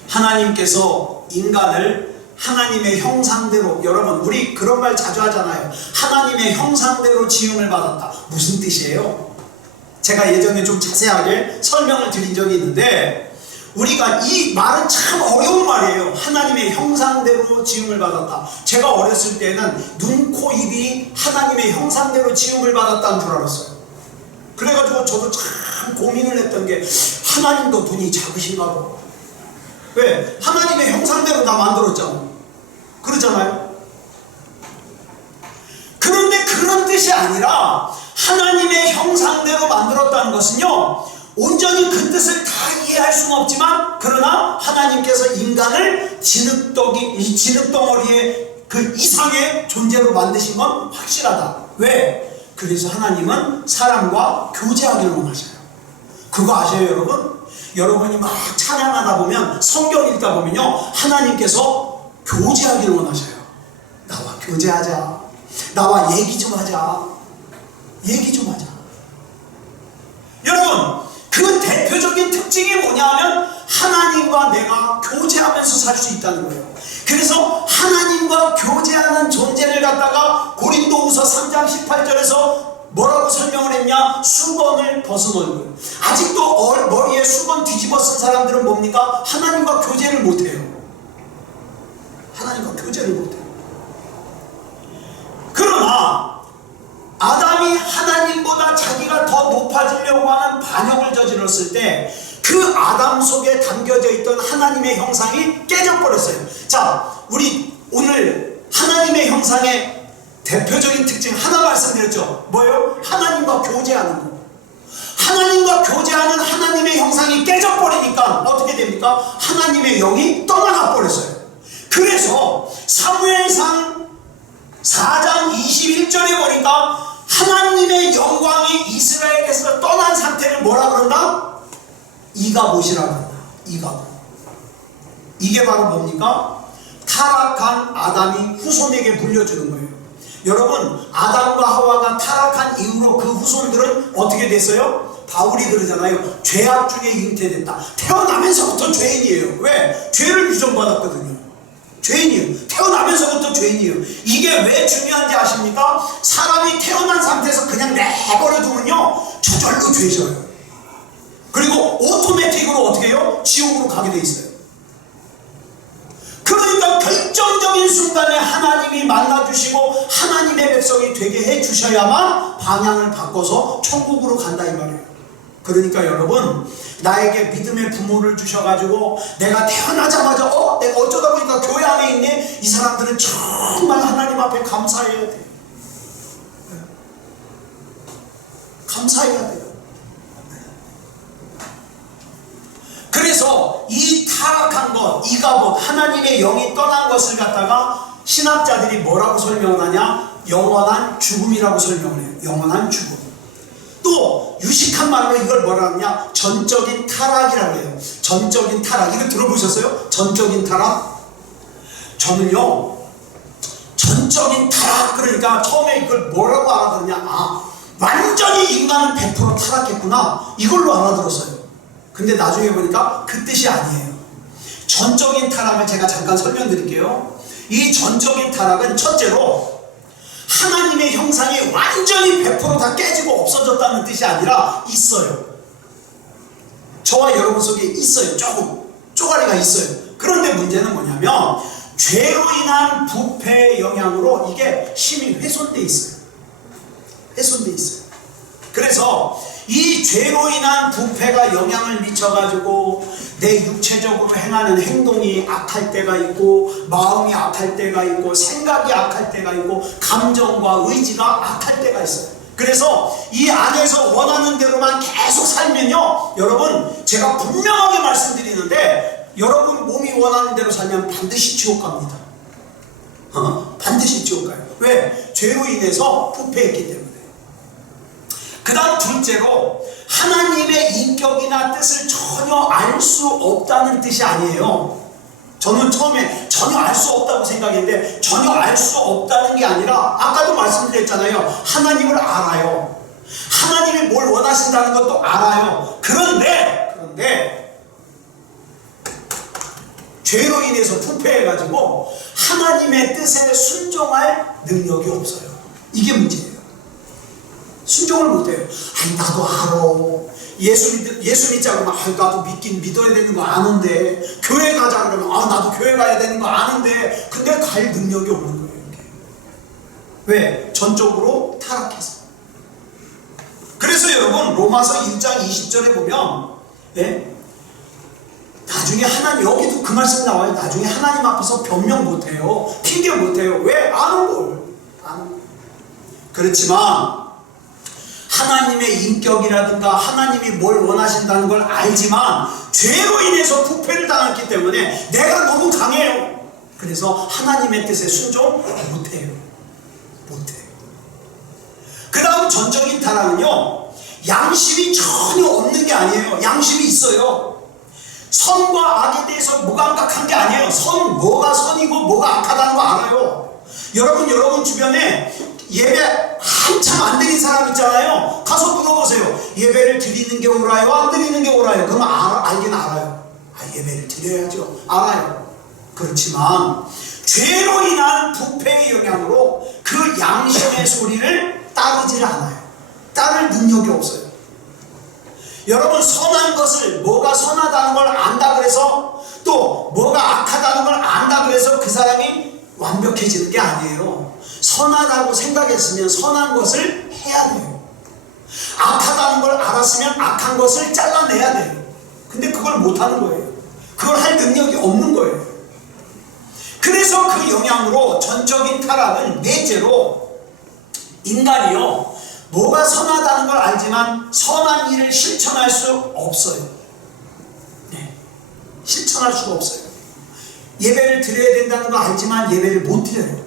하나님께서 인간을 하나님의 형상대로, 여러분 우리 그런 말 자주 하잖아요. 하나님의 형상대로 지음을 받았다. 무슨 뜻이에요? 제가 예전에 좀 자세하게 설명을 드린 적이 있는데, 우리가 이 말은 참 어려운 말이에요. 하나님의 형상대로 지음을 받았다. 제가 어렸을 때는 눈, 코, 입이 하나님의 형상대로 지음을 받았다는 줄 알았어요. 그래가지고 저도 참 고민을 했던 게, 하나님도 눈이 작으신가 봐. 왜? 하나님의 형상대로 나 만들었잖아. 그러잖아요. 그런데 그런 뜻이 아니라 하나님의 형상대로 만들었다는 것은요, 온전히 그 뜻을 다 이해할 수는 없지만, 그러나 하나님께서 인간을 진흙덩어리의 그 이상의 존재로 만드신 건 확실하다. 왜? 그래서 하나님은 사람과 교제하기를 원하셔요. 그거 아셔요 여러분? 여러분이 막 찬양하다 보면, 성경 읽다 보면요, 하나님께서 교제하기를 원하셔요. 나와 교제하자. 나와 얘기 좀 하자. 얘기 좀 하자. 여러분, 그 대표적인 특징이 뭐냐 하면 하나님과 내가 교제하면서 살 수 있다는 거예요. 그래서 하나님과 교제하는 존재를 갖다가 고린도후서 3장 18절에서 뭐라고 설명을 했냐? 수건을 벗은 얼굴. 아직도 머리에 수건 뒤집어 쓴 사람들은 뭡니까? 하나님과 교제를 못해요. 하나님과 교제를 못해요. 그러나 아담이 하나님보다 자기가 더 높아지려고 하는 반역을 저질렀을 때 그 아담 속에 담겨져 있던 하나님의 형상이 깨져버렸어요. 자, 우리 오늘 하나님의 형상의 대표적인 특징 하나 말씀드렸죠. 뭐예요? 하나님과 교제하는 거. 하나님과 교제하는 하나님의 형상이 깨져버리니까 어떻게 됩니까? 하나님의 영이 떠나가 버렸어요. 그래서 사무엘상 4장 21절에 보니까 하나님의 영광이 이스라엘에서 떠난 상태를 뭐라 그런다? 이가봇이라고 한다. 이가봇. 이게 바로 뭡니까? 타락한 아담이 후손에게 물려주는 거예요. 여러분, 아담과 하와가 타락한 이후로 그 후손들은 어떻게 됐어요? 바울이 그러잖아요. 죄악 중에 잉태됐다. 태어나면서부터 죄인이에요. 왜? 죄를 유전받았거든요. 죄인이에요. 태어나면서부터 죄인이에요. 이게 왜 중요한지 아십니까? 사람이 태어난 상태에서 그냥 내버려 두면요, 저절로 죄져요. 그리고 오토매틱으로 어떻게 해요? 지옥으로 가게 돼 있어요. 그러니까 결정적인 순간에 하나님이 만나주시고 하나님의 백성이 되게 해주셔야만 방향을 바꿔서 천국으로 간다 이 말이에요. 그러니까 여러분, 나에게 믿음의 부모를 주셔가지고 내가 태어나자마자 내가 어쩌다 보니까 교회 안에 있네, 이 사람들은 정말 하나님 앞에 감사해야 돼요. 감사해야 돼요. 그래서 이 타락한 것, 이가봇, 하나님의 영이 떠난 것을 갖다가 신학자들이 뭐라고 설명을 하냐? 영원한 죽음이라고 설명을 해요. 영원한 죽음. 또 유식한 말로 이걸 뭐라 하냐? 전적인 타락이라고 해요. 전적인 타락. 이거 들어보셨어요? 전적인 타락? 저는요, 전적인 타락, 그러니까 처음에 이걸 뭐라고 알아들었냐? 완전히 인간은 100% 타락했구나, 이걸로 알아들었어요. 근데 나중에 보니까 그 뜻이 아니에요. 전적인 타락을 제가 잠깐 설명드릴게요. 이 전적인 타락은 첫째로 하나님의 형상이 완전히 100% 다 깨지고 없어졌다는 뜻이 아니라 있어요. 저와 여러분 속에 있어요. 조금 쪼가리가 있어요. 그런데 문제는 뭐냐면 죄로 인한 부패의 영향으로 이게 힘이 훼손돼 있어요. 훼손돼 있어요. 그래서 이 죄로 인한 부패가 영향을 미쳐가지고 내 육체적으로 행하는 행동이 악할 때가 있고, 마음이 악할 때가 있고, 생각이 악할 때가 있고, 감정과 의지가 악할 때가 있어요. 그래서 이 안에서 원하는 대로만 계속 살면요, 여러분, 제가 분명하게 말씀드리는데, 여러분 몸이 원하는 대로 살면 반드시 지옥 갑니다. 반드시 지옥 가요. 왜? 죄로 인해서 부패했기 때문에. 그 다음 둘째로, 하나님의 인격이나 뜻을 전혀 알 수 없다는 뜻이 아니에요. 저는 처음에 전혀 알 수 없다고 생각했는데, 전혀 알 수 없다는 게 아니라 아까도 말씀드렸잖아요. 하나님을 알아요. 하나님이 뭘 원하신다는 것도 알아요. 그런데 죄로 인해서 부패해가지고 하나님의 뜻에 순종할 능력이 없어요. 이게 문제예요. 순종을 못해요. 아니, 나도 알아. 예수 믿자 그러면 나도 믿긴 믿어야 되는 거 아는데, 교회 가자 그러면 나도 교회 가야 되는 거 아는데, 근데 갈 능력이 없는 거예요. 이렇게. 왜? 전적으로 타락해서. 그래서 여러분, 로마서 1장 20절에 보면, 나중에 하나님, 여기도 그 말씀 나와요. 나중에 하나님 앞에서 변명 못해요. 핑계 못해요. 왜? 아는 걸. 그렇지만 하나님의 인격이라든가 하나님이 뭘 원하신다는 걸 알지만 죄로 인해서 부패를 당했기 때문에 내가 너무 강해요. 그래서 하나님의 뜻에 순종 못해요. 그 다음 전적인 타락은요, 양심이 전혀 없는 게 아니에요. 양심이 있어요. 선과 악에 대해서 무감각한 게 아니에요. 뭐가 선이고 뭐가 악하다는 거 알아요. 여러분 주변에 예배 한참 안 드린 사람 있잖아요. 가서 물어보세요. 예배를 드리는 게 옳아요? 안 드리는 게 옳아요? 그러면 알긴 알아요. 예배를 드려야죠. 알아요. 그렇지만 죄로 인한 부패의 영향으로 그 양심의 소리를 따르질 않아요. 따를 능력이 없어요. 여러분, 선한 것을, 뭐가 선하다는 걸 안다 그래서, 또 뭐가 악하다는 걸 안다 그래서 그 사람이 완벽해지는 게 아니에요. 선하다고 생각했으면 선한 것을 해야 돼요. 악하다는 걸 알았으면 악한 것을 잘라내야 돼요. 근데 그걸 못하는 거예요. 그걸 할 능력이 없는 거예요. 그래서 그 영향으로 전적인 타락은 넷째로, 인간이요, 뭐가 선하다는 걸 알지만 선한 일을 실천할 수 없어요. 네. 실천할 수가 없어요. 예배를 드려야 된다는 거 알지만 예배를 못 드려요.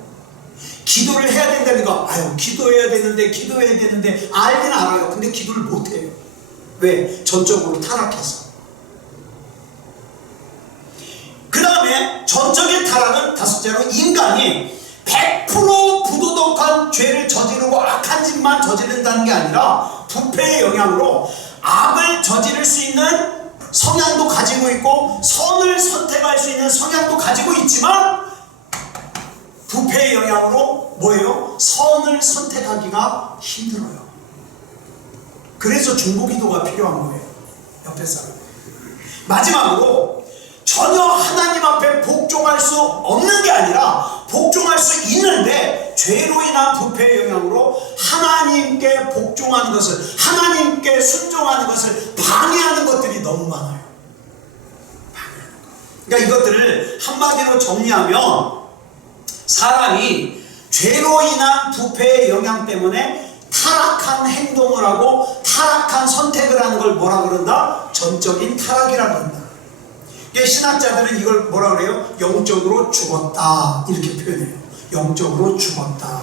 기도를 해야 된다는 거, 기도해야 되는데 알긴 알아요. 근데 기도를 못 해요. 왜? 전적으로 타락해서. 그 다음에 전적인 타락은 다섯째로 인간이 100% 부도덕한 죄를 저지르고 악한 짓만 저지른다는 게 아니라 부패의 영향으로 악을 저지를 수 있는 성향도 가지고 있고 선을 선택할 수 있는 성향도 가지고 있지만 부패의 영향으로 뭐예요? 선을 선택하기가 힘들어요. 그래서 중보기도가 필요한 거예요. 옆에 사람. 마지막으로 전혀 하나님 앞에 복종할 수 없는 게 아니라 복종할 수 있는데 죄로 인한 부패의 영향으로 하나님께 복종하는 것을, 하나님께 순종하는 것을 방해하는 것들이 너무 많아요. 그러니까 이것들을 한마디로 정리하면 사람이 죄로 인한 부패의 영향 때문에 타락한 행동을 하고 타락한 선택을 하는 걸 뭐라 그런다? 전적인 타락이라고 한다. 신학자들은 이걸 뭐라 그래요? 영적으로 죽었다 이렇게 표현해요. 영적으로 죽었다.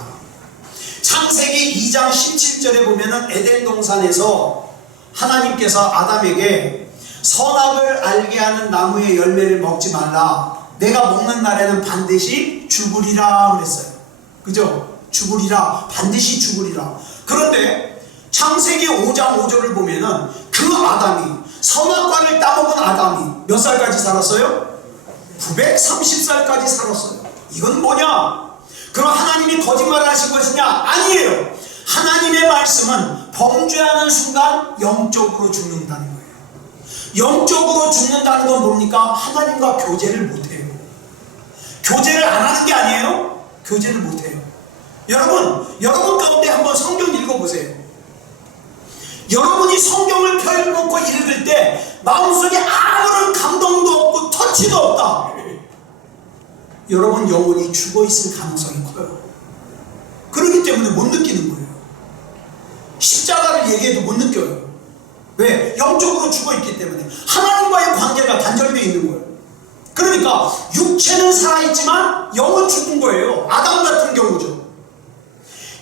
창세기 2장 17절에 보면은 에덴 동산에서 하나님께서 아담에게 선악을 알게 하는 나무의 열매를 먹지 말라. 내가 먹는 날에는 반드시 죽으리라 그랬어요. 그죠? 죽으리라. 반드시 죽으리라. 그런데 창세기 5장 5절을 보면은 그 아담이, 선악과를 따먹은 아담이 몇 살까지 살았어요? 930살까지 살았어요. 이건 뭐냐? 그럼 하나님이 거짓말을 하신 것이냐? 아니에요. 하나님의 말씀은 범죄하는 순간 영적으로 죽는다는 거예요. 영적으로 죽는다는 건 뭡니까? 하나님과 교제를 못해요. 교제를 안 하는 게 아니에요. 교제를 못해요. 여러분 가운데 한번 성경 읽어보세요. 여러분이 성경을 펴놓고 읽을 때 마음속에 아무런 감동도 없고 터치도 없다. 여러분 영혼이 죽어있을 가능성이 커요. 그렇기 때문에 못 느끼는 거예요. 십자가를 얘기해도 못 느껴요. 왜? 영적으로 죽어있기 때문에. 하나님과의 관계가 단절되어 있는 거예요. 그러니까 육체는 살아있지만 영은 죽은 거예요. 아담 같은 경우죠.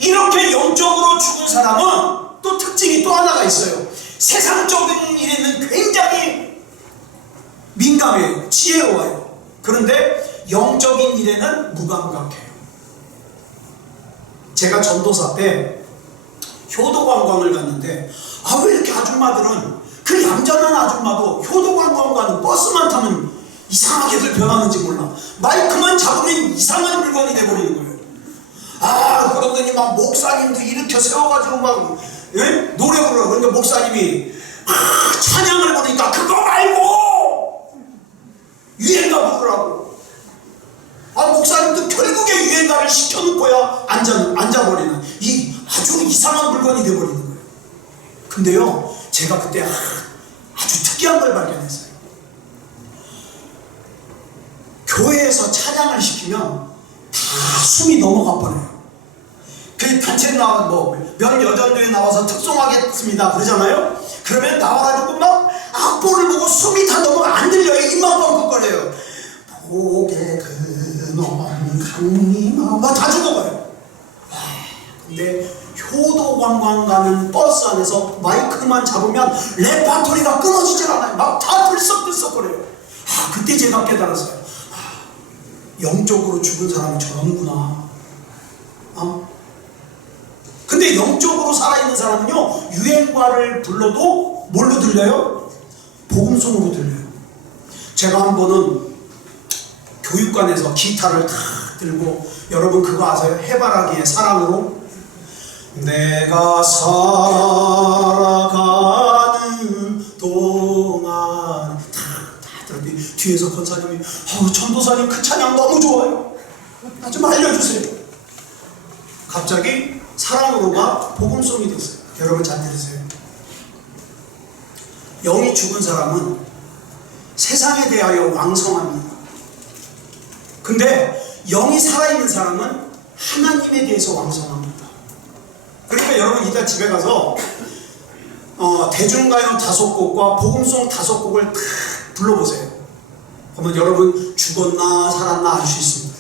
이렇게 영적으로 죽은 사람은 또 특징이 또 하나가 있어요. 세상적인 일에는 굉장히 민감해요. 지혜로워요. 그런데 영적인 일에는 무감각해요. 제가 전도사 때 효도관광을 갔는데 왜 이렇게 아줌마들은, 그 얌전한 아줌마도 효도관광 가는 버스만 타면 이상하게들 변하는지 몰라. 마이크만 잡으면 이상한 물건이 돼버리는 거예요. 그러더니 막 목사님도 일으켜 세워가지고 막 노래 부르고. 그러니까 목사님이 찬양을 부르니까 그거 말고 유행가 부르라고. 목사님도 결국에 유행가를 시켜놓고야 앉아버리는 이 아주 이상한 물건이 돼버리는 거예요. 근데요, 제가 그때 아주 특이한 걸 발견했어요. 교회에서 찬양을 시키면 다 숨이 넘어가 버려요. 그 단체 나와 명여전도에 나와서 특송하겠습니다 그러잖아요. 그러면 나와가지고 막 악보를 보고 숨이 다 넘어가 안 들려요. 입만 뻥긋거려요. 보게 그놈 강림아 막 다 죽어가요. 근데 효도관광 가는 버스 안에서 마이크만 잡으면 레파토리가 끊어지질 않아요. 막 다 들썩들썩거려요. 그때 제가 깨달았어요. 영적으로 죽은 사람이 저러는구나. 근데 영적으로 살아있는 사람은요, 유행가를 불러도 뭘로 들려요? 복음송으로 들려요. 제가 한 번은 교육관에서 기타를 다 들고, 여러분 그거 아세요? 해바라기의 사랑으로 내가 살아가는 동안 다 들었더니 뒤에서 권사님이 전도사님 그 찬양 너무 좋아요. 나 좀 알려주세요. 갑자기 사랑으로가 복음송이 됐어요. 여러분 잘 들으세요. 영이 죽은 사람은 세상에 대하여 왕성합니다. 근데 영이 살아있는 사람은 하나님에 대해서 왕성합니다. 그러니까 그러니까 여러분 이따 집에 가서 대중가요 5곡과 복음송 5곡을 다 불러보세요. 그러면 여러분 죽었나 살았나 알 수 있습니다.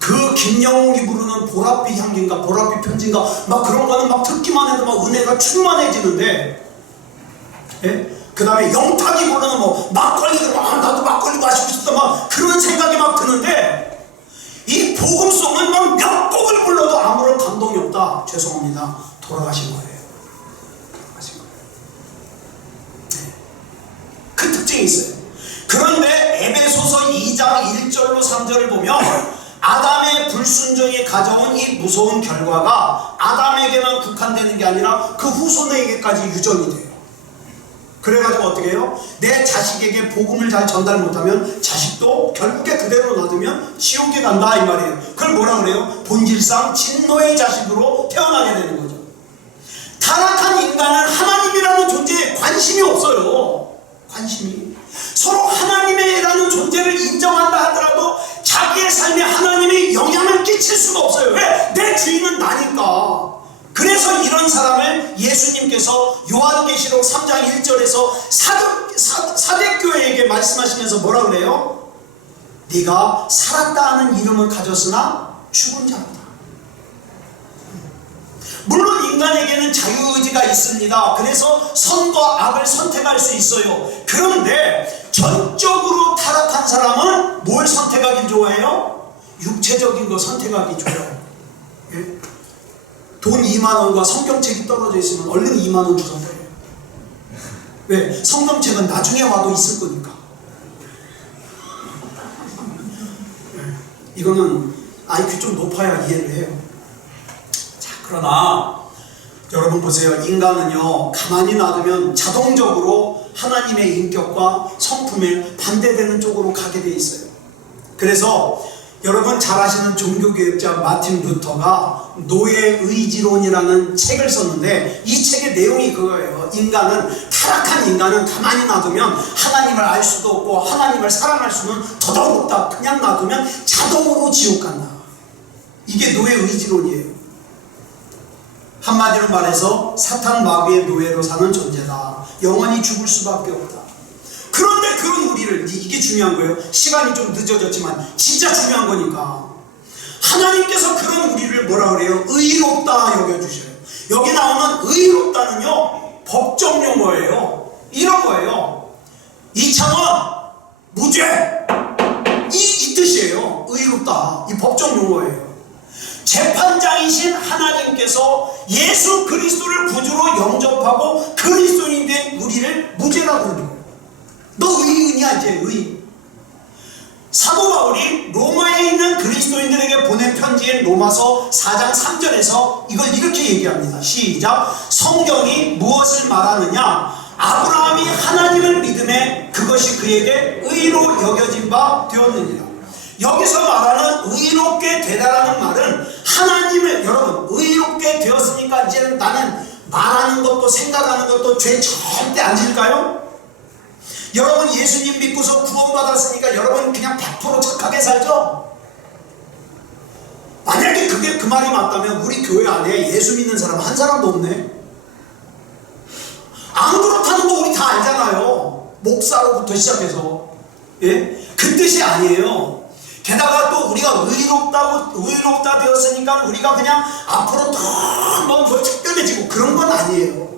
그 김영웅이 부르는 보랏빛 향기인가 보랏빛 편지인가 막 그런 거는 막 듣기만 해도 막 은혜가 충만해지는데, 그 다음에 영탁이 부르는 뭐 막걸리 나도 막걸리 마시고 싶다 막 그런 생각이 막 드는데, 이 복음송은 막 몇 곡을 불러도 아무런 감동이 없다. 죄송합니다. 돌아가신 거예요. 돌아가신 거예요. 그 특징이 있어요. 그런데 에베소서 2장 1절로 3절을 보면 아담의 불순종이 가져온 이 무서운 결과가 아담에게만 국한되는 게 아니라 그 후손에게까지 유전이 돼요. 그래가지고 어떻게 해요? 내 자식에게 복음을 잘 전달 못하면 자식도 결국에 그대로 놔두면 지옥에 간다 이 말이에요. 그걸 뭐라 그래요? 본질상 진노의 자식으로 태어나게 되는 거죠. 타락한 인간은 하나님이라는 존재에 관심이 없어요. 관심이. 서로 하나님이라는 존재를 인정한다 하더라도 자기의 삶에 하나님이 영향을 끼칠 수가 없어요. 왜? 내 주인은 나니까. 그래서 이런 사람을 예수님께서 요한계시록 3장 1절에서 사대교회에게 말씀하시면서 뭐라 그래요? 네가 살았다 하는 이름을 가졌으나 죽은 자다. 물론 인간에게는 자유의지가 있습니다. 그래서 선과 악을 선택할 수 있어요. 그런데 전적으로 타락한 사람은 뭘 선택하길 좋아해요? 육체적인 거 선택하기 좋아해요. 돈 2만원과 성경책이 떨어져 있으면 얼른 2만원 주서 버려요. 왜? 성경책은 나중에 와도 있을 거니까. 이거는 IQ 좀 높아야 이해를 해요. 자, 그러나 여러분 보세요. 인간은요, 가만히 놔두면 자동적으로 하나님의 인격과 성품에 반대되는 쪽으로 가게 돼 있어요. 그래서 여러분 잘 아시는 종교개혁자 마틴 루터가 노예의지론이라는 책을 썼는데, 이 책의 내용이 그거예요. 타락한 인간은 가만히 놔두면 하나님을 알 수도 없고 하나님을 사랑할 수는 더더욱 없다. 그냥 놔두면 자동으로 지옥 간다. 이게 노예의지론이에요. 한마디로 말해서 사탄 마귀의 노예로 사는 존재다. 영원히 죽을 수밖에 없다. 그런데 그런 우리를, 이게 중요한 거예요. 시간이 좀 늦어졌지만 진짜 중요한 거니까, 하나님께서 그런 우리를 뭐라 그래요? 의롭다 여겨주셔요. 여기 나오는 의롭다는요, 법적 용어예요. 이런 거예요. 이창원 무죄, 이 뜻이에요. 의롭다, 이 법적 용어예요. 재판장이신 하나님께서 예수 그리스도를 구주로 영접하고 그리스도인된 우리를 무죄라고 부르는 거예요. 너 의인이야 이제 의인. 사도 바울이 로마에 있는 그리스도인들에게 보낸 편지인 로마서 4장 3절에서 이걸 이렇게 얘기합니다. 시작. 성경이 무엇을 말하느냐? 아브라함이 하나님을 믿음에 그것이 그에게 의로 여겨진 바 되었느니라. 여기서 말하는 의롭게 되다라는 말은 하나님을, 여러분 의롭게 되었으니까 이제는 나는 말하는 것도 생각하는 것도 죄 절대 안 질까요? 여러분 예수님 믿고서 구원받았으니까 여러분 그냥 100% 착하게 살죠? 만약에 그게 그 말이 맞다면 우리 교회 안에 예수 믿는 사람 한 사람도 없네. 안 그렇다는 거 우리 다 알잖아요. 목사로부터 시작해서. 예? 그 뜻이 아니에요. 게다가 또 우리가 의롭다 되었으니까 우리가 그냥 앞으로 더 특별해지고 그런 건 아니에요.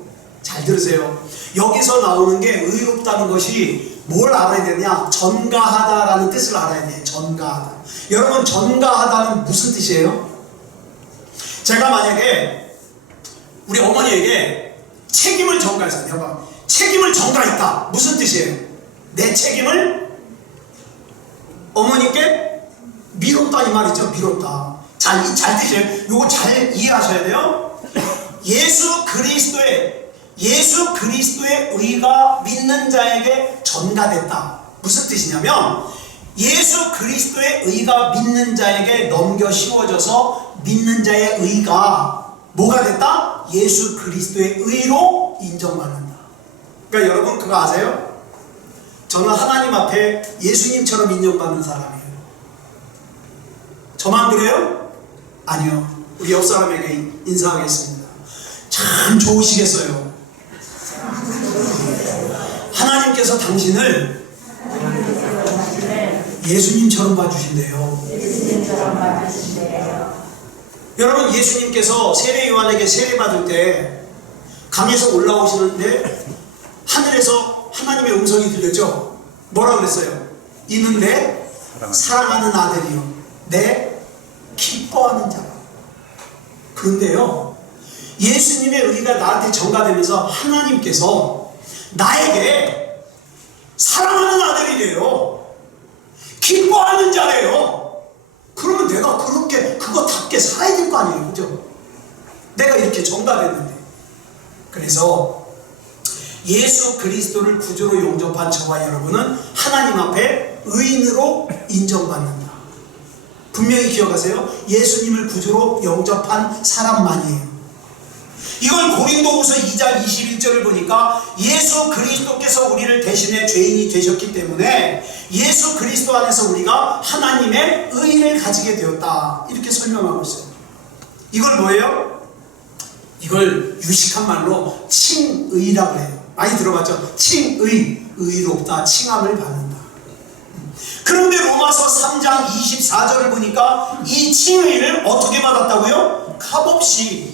잘 들으세요. 여기서 나오는 게 의롭다는 것이 뭘 알아야 되냐? 전가하다라는 뜻을 알아야 돼요. 전가하다. 여러분 전가하다는 무슨 뜻이에요? 제가 만약에 우리 어머니에게 책임을 전가해서, 책임을 전가했다. 무슨 뜻이에요? 내 책임을 어머니께 미뤘다 이 말이죠. 미뤘다. 잘 뜻이에요. 요거 잘 이해하셔야 돼요. 예수 그리스도의 의가 믿는 자에게 전가됐다. 무슨 뜻이냐면 예수 그리스도의 의가 믿는 자에게 넘겨 씌워져서 믿는 자의 의가 뭐가 됐다? 예수 그리스도의 의로 인정받는다. 그러니까 여러분 그거 아세요? 저는 하나님 앞에 예수님처럼 인정받는 사람이에요. 저만 그래요? 아니요. 우리 옆 사람에게 인사하겠습니다. 참 좋으시겠어요. 하나님께서 당신을 예수님처럼 봐주신대요. 여러분, 예수님께서 세례 요한에게 세례 받을 때 강에서 올라오시는데 하늘에서 하나님의 음성이 들렸죠. 뭐라 그랬어요? 이는 내 사랑하는 아들이요, 내 기뻐하는 자라. 그런데요, 예수님의 의가 나한테 전가되면서 하나님께서 나에게 사랑하는 아들이래요, 기뻐하는 자래요. 그러면 내가 그렇게 그거답게 살아야 될 거 아니에요, 그죠? 내가 이렇게 전가됐는데. 그래서 예수 그리스도를 구주로 영접한 저와 여러분은 하나님 앞에 의인으로 인정받는다. 분명히 기억하세요. 예수님을 구주로 영접한 사람만이에요. 이걸 고린도후서 2장 21절을 보니까 예수 그리스도께서 우리를 대신해 죄인이 되셨기 때문에 예수 그리스도 안에서 우리가 하나님의 의를 가지게 되었다, 이렇게 설명하고 있어요. 이걸 뭐예요? 이걸 유식한 말로 칭의라고 해요. 많이 들어봤죠? 칭의, 의롭다, 칭함을 받는다. 그런데 로마서 3장 24절을 보니까 이 칭의를 어떻게 받았다고요? 값없이.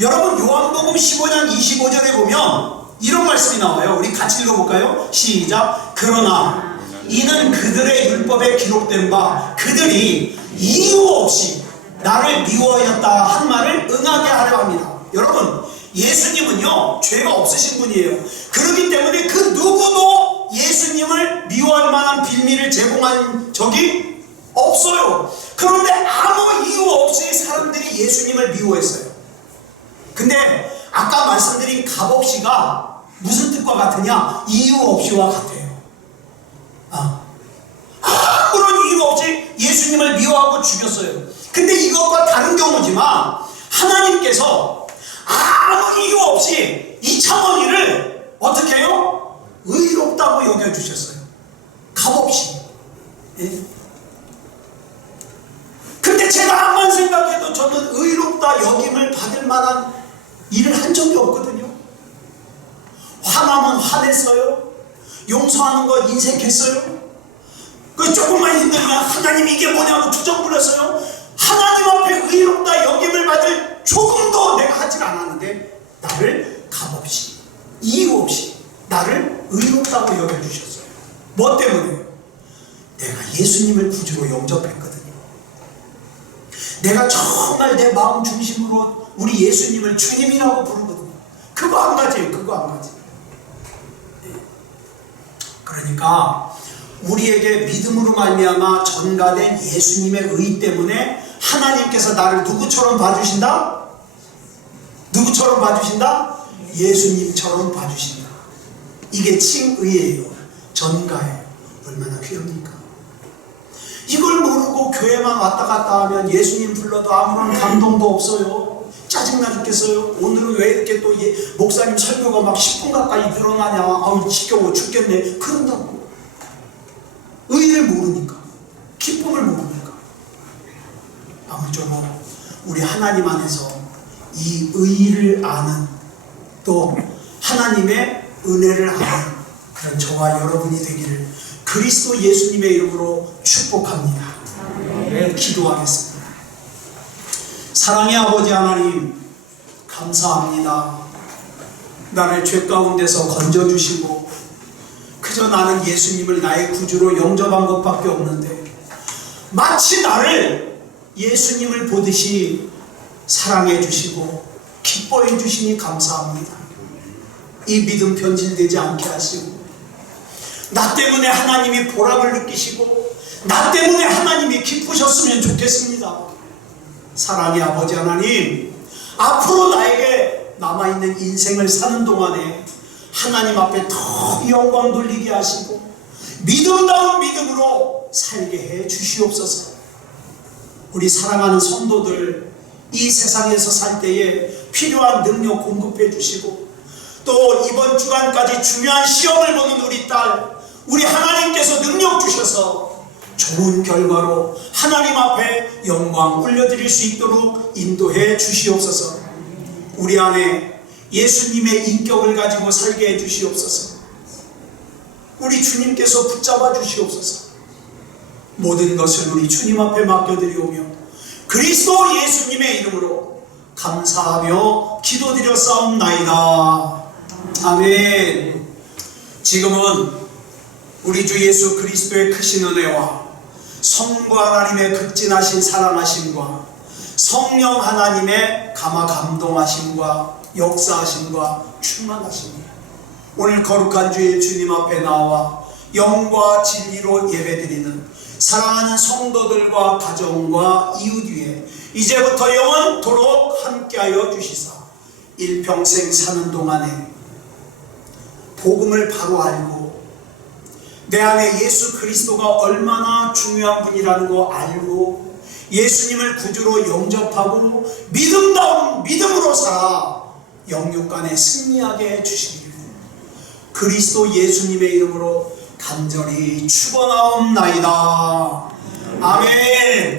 여러분, 요한복음 15장 25절에 보면 이런 말씀이 나와요. 우리 같이 읽어볼까요? 시작. 그러나 이는 그들의 율법에 기록된 바 그들이 이유 없이 나를 미워하였다 한 말을 응하게 하려 합니다. 여러분, 예수님은요 죄가 없으신 분이에요. 그렇기 때문에 그 누구도 예수님을 미워할 만한 빌미를 제공한 적이 없어요. 그런데 아무 이유 없이 사람들이 예수님을 미워했어요. 근데 아까 말씀드린 값없이가 무슨 뜻과 같으냐? 이유 없이와 같아요. 아무런 이유 없이 예수님을 미워하고 죽였어요. 근데 이것과 다른 경우지만 하나님께서 아무 이유 없이 이 차원이를 어떻게 해요? 의롭다고 여겨주셨어요. 값없이. 예? 근데 제가 암만 생각해도 저는 의롭다 여김을 받을 만한 일을 한 적이 없거든요. 화나면 화냈어요. 용서하는 거 인색했어요. 그 조금만 힘들면 하나님 이게 뭐냐고 투정 부렸어요. 하나님 앞에 의롭다 여김을 받을 조금도 내가 하질 않았는데 나를 값없이, 이유 없이 나를 의롭다고 여겨주셨어요. 뭐 때문에? 내가 예수님을 구주로 영접했거든요. 내가 정말 내 마음 중심으로 우리 예수님을 주님이라고 부르거든요. 그거 한 가지예요. 그거 한 가지. 그러니까 우리에게 믿음으로 말미암아 전가된 예수님의 의 때문에 하나님께서 나를 누구처럼 봐주신다? 누구처럼 봐주신다? 예수님처럼 봐주신다. 이게 칭의예요. 전가예요. 얼마나 귀합니까? 이걸 모르고 교회만 왔다 갔다 하면 예수님 불러도 아무런 감동도 없어요. 짜증나 죽겠어요. 오늘은 왜 이렇게 또 목사님 설교가 막 10분 가까이 늘어나냐, 아우 지겨워 죽겠네, 그런다고. 의를 모르니까, 기쁨을 모르니까. 아무쪼록 우리 하나님 안에서 이 의를 아는, 또 하나님의 은혜를 아는 그런 저와 여러분이 되기를 그리스도 예수님의 이름으로 축복합니다. 네, 기도하겠습니다. 사랑의 아버지 하나님, 감사합니다. 나를 죄 가운데서 건져주시고 그저 나는 예수님을 나의 구주로 영접한 것밖에 없는데 마치 나를 예수님을 보듯이 사랑해 주시고 기뻐해 주시니 감사합니다. 이 믿음 변질되지 않게 하시고 나 때문에 하나님이 보람을 느끼시고 나 때문에 하나님이 기쁘셨으면 좋겠습니다. 사랑의 아버지 하나님, 앞으로 나에게 남아있는 인생을 사는 동안에 하나님 앞에 더 영광 돌리게 하시고 믿음다운 믿음으로 살게 해 주시옵소서. 우리 사랑하는 성도들 이 세상에서 살 때에 필요한 능력 공급해 주시고 또 이번 주간까지 중요한 시험을 보는 우리 딸, 우리 하나님께서 능력 주셔서 좋은 결과로 하나님 앞에 영광 올려드릴 수 있도록 인도해 주시옵소서. 우리 안에 예수님의 인격을 가지고 살게 해 주시옵소서. 우리 주님께서 붙잡아 주시옵소서. 모든 것을 우리 주님 앞에 맡겨드리오며 그리스도 예수님의 이름으로 감사하며 기도드렸사옵나이다. 아멘. 지금은 우리 주 예수 그리스도의 크신 은혜와 성부 하나님의 극진하신 사랑하심과 성령 하나님의 감화 감동하심과 역사하심과 충만하심이 오늘 거룩한 주일 주님 앞에 나와 영과 진리로 예배드리는 사랑하는 성도들과 가정과 이웃 위에 이제부터 영원토록 함께하여 주시사 일평생 사는 동안에 복음을 바로 알고 내 안에 예수 그리스도가 얼마나 중요한 분이라는 거 알고 예수님을 구주로 영접하고 믿음다운 믿음으로 살아 영육간에 승리하게 해주시기를 그리스도 예수님의 이름으로 간절히 축원하옵나이다. 아멘.